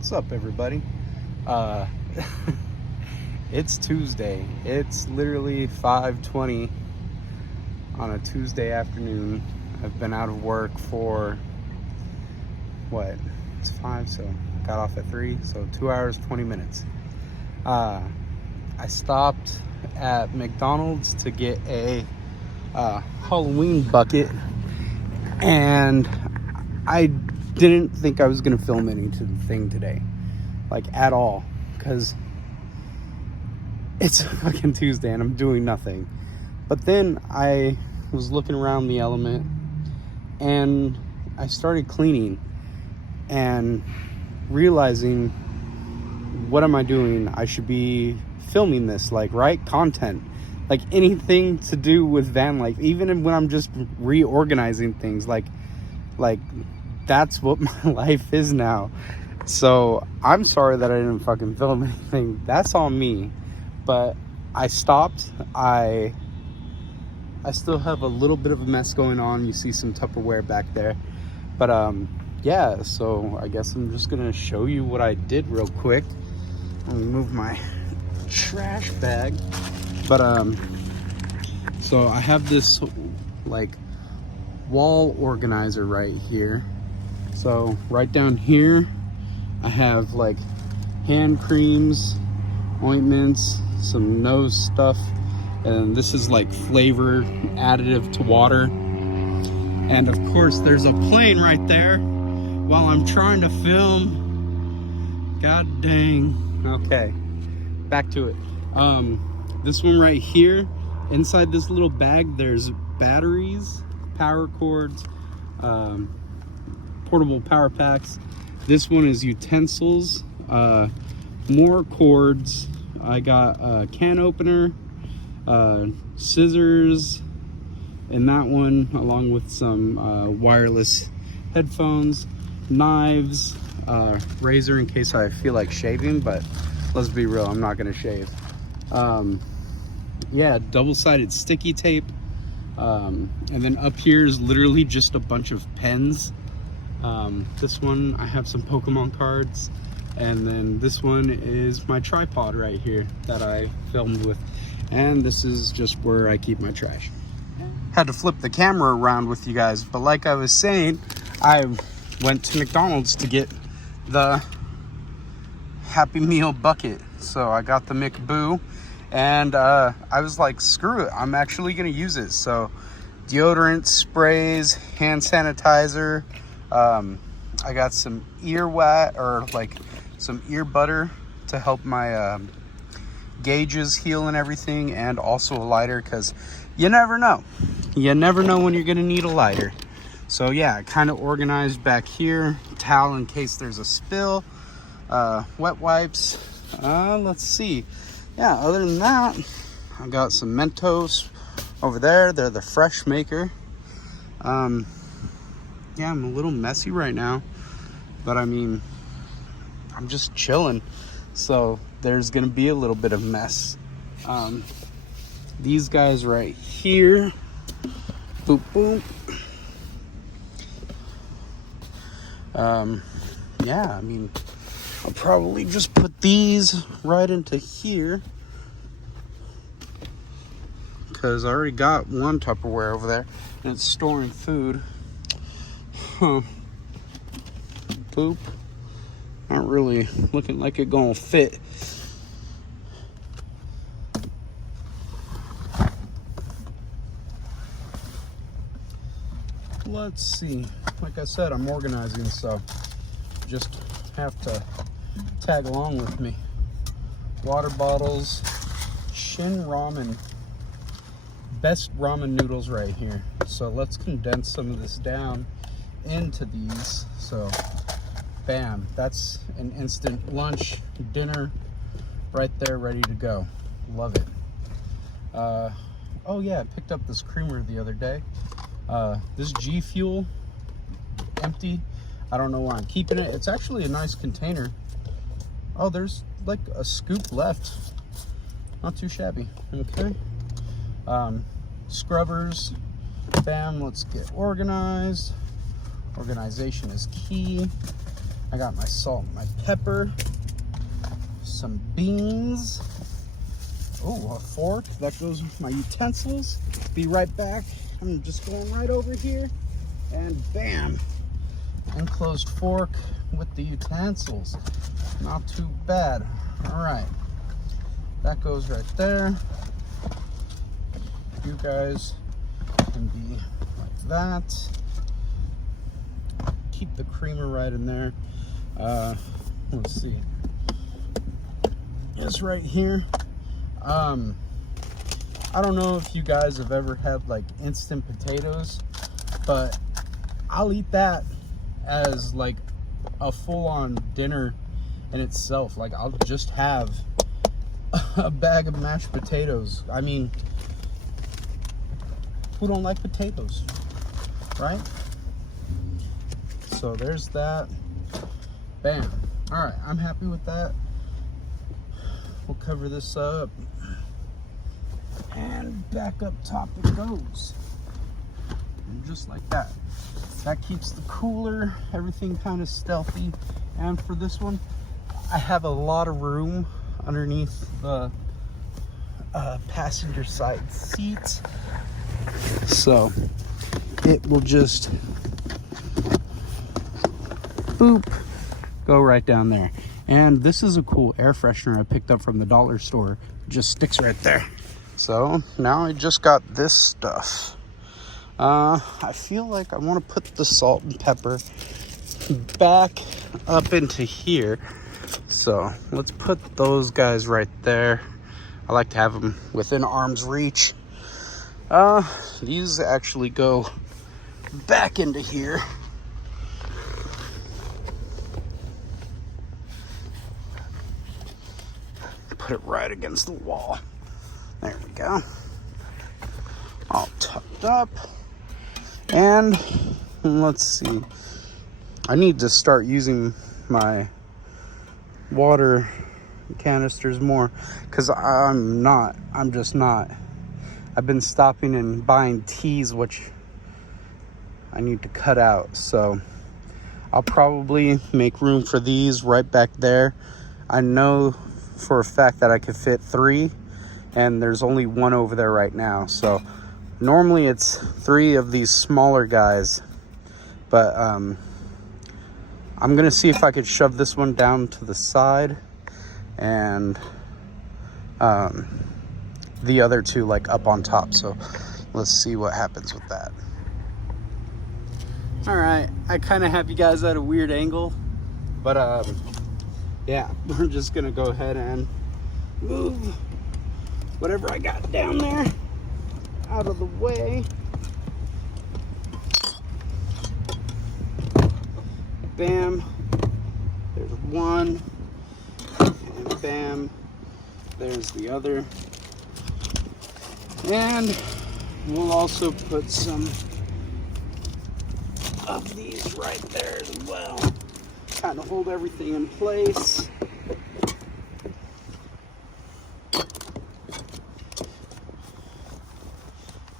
What's up, everybody? Uh, it's Tuesday. It's literally 5:20 on a Tuesday afternoon. I've been out of work for what? It's 5, so got off at 3, so 2 hours 20 minutes. I stopped at McDonald's to get a Halloween bucket, and I didn't think I was gonna film anything today, like at all, because it's fucking Tuesday and I'm doing nothing. But then I was looking around the element and I started cleaning and realizing, what am I doing? I should be filming this, like, right? Content, like anything to do with van life, even when I'm just reorganizing things, like that's what my life is now. So I'm sorry that I didn't fucking film anything. That's on me. But I stopped. I still have a little bit of a mess going on. You see some Tupperware back there. But yeah, so I guess I'm just gonna show you what I did real quick. Let me move my trash bag. But so I have this like wall organizer right here. So right down here I have like hand creams, ointments, some nose stuff, and this is like flavor additive to water. And of course there's a plane right there while I'm trying to film. God dang. Okay, back to it. This one right here, inside this little bag there's batteries, power cords, portable power packs. This one is utensils, more cords. I got a can opener, scissors in that one, along with some wireless headphones, knives, razor in case I feel like shaving, but let's be real, I'm not gonna shave. Yeah, double-sided sticky tape. And then up here is literally just a bunch of pens. This one I have some Pokemon cards, and then this one is my tripod right here that I filmed with, and this is just where I keep my trash. Had to flip the camera around with you guys, but like I was saying, I went to McDonald's to get the Happy Meal bucket. So I got the McBoo, and I was like, screw it, I'm actually gonna use it. So deodorant, sprays, hand sanitizer, I got some ear wax, or like some ear butter to help my gauges heal and everything, and also a lighter, because you never know when you're gonna need a lighter. So yeah, I kind of organized back here. Towel in case there's a spill, wet wipes, let's see. Yeah, other than that, I got some Mentos over there. They're the fresh maker. Yeah, I'm a little messy right now, but I mean, I'm just chilling, so there's gonna be a little bit of mess. These guys right here, boop boop. Yeah, I mean, I'll probably just put these right into here, because I already got one Tupperware over there and it's storing food. Huh. Poop. Not really looking like it gonna fit. Let's see. Like I said, I'm organizing, so just have to tag along with me. Water bottles, Shin Ramen. Best ramen noodles right here. So let's condense some of this down into these. So bam, that's an instant lunch, dinner right there, ready to go. Love it. Oh yeah, I picked up this creamer the other day. This G Fuel, empty. I don't know why I'm keeping it. It's actually a nice container. Oh, there's like a scoop left. Not too shabby. Okay. Scrubbers. Bam, let's get organized. Organization is key. I got my salt, my pepper, some beans. Oh, a fork. That goes with my utensils. Be right back. I'm just going right over here. And bam. Enclosed fork with the utensils. Not too bad. All right. That goes right there. You guys can be like that. Keep the creamer right in there. Let's see. It's right here. I don't know if you guys have ever had like instant potatoes, but I'll eat that as like a full-on dinner in itself. Like I'll just have a bag of mashed potatoes. I mean, who don't like potatoes, right? So there's that. Bam. All right, I'm happy with that. We'll cover this up. And back up top it goes. And just like that. That keeps the cooler, everything kind of stealthy. And for this one, I have a lot of room underneath the passenger side seat. So it will just boop, go right down there. And this is a cool air freshener I picked up from the dollar store. It just sticks right there. So now I just got this stuff. I feel like I want to put the salt and pepper back up into here. So let's put those guys right there. I like to have them within arm's reach. These actually go back into here. Put it right against the wall. There we go. All tucked up. And let's see. I need to start using my water canisters more, because I'm just not. I've been stopping and buying teas, which I need to cut out. So I'll probably make room for these right back there. I know for a fact that I could fit 3, and there's only 1 over there right now. So normally it's 3 of these smaller guys, but I'm gonna see if I could shove this one down to the side, and the other 2 like up on top. So let's see what happens with that. All right, I kind of have you guys at a weird angle, but yeah, we're just gonna go ahead and move whatever I got down there out of the way. Bam, there's one, and bam, there's the other. And we'll also put some of these right there as well. Kind of hold everything in place.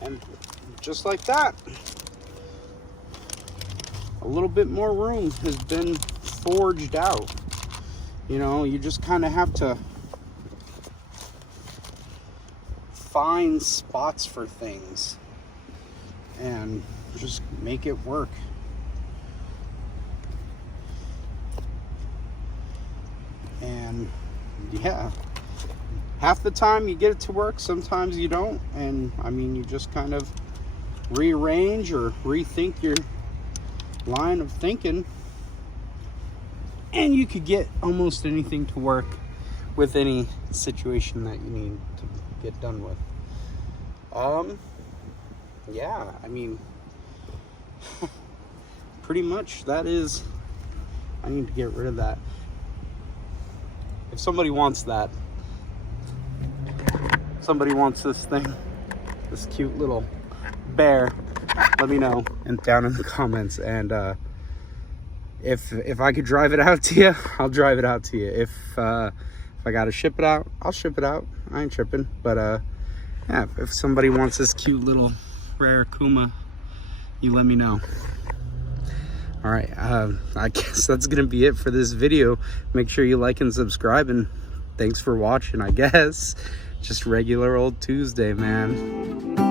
And just like that, a little bit more room has been forged out. You know, you just kind of have to find spots for things and just make it work. And yeah, half the time you get it to work, sometimes you don't. And I mean, you just kind of rearrange or rethink your line of thinking, and you could get almost anything to work with any situation that you need to get done with. Yeah, I mean, pretty much that is, I need to get rid of that. If somebody wants that, somebody wants this thing, this cute little bear, let me know and down in the comments. And if I could drive it out to you, I'll drive it out to you. If I gotta ship it out, I'll ship it out. I ain't tripping. But yeah, if somebody wants this cute little rare Kuma, you let me know. All right, I guess that's gonna be it for this video. Make sure you like and subscribe, and thanks for watching. I guess just regular old Tuesday, man.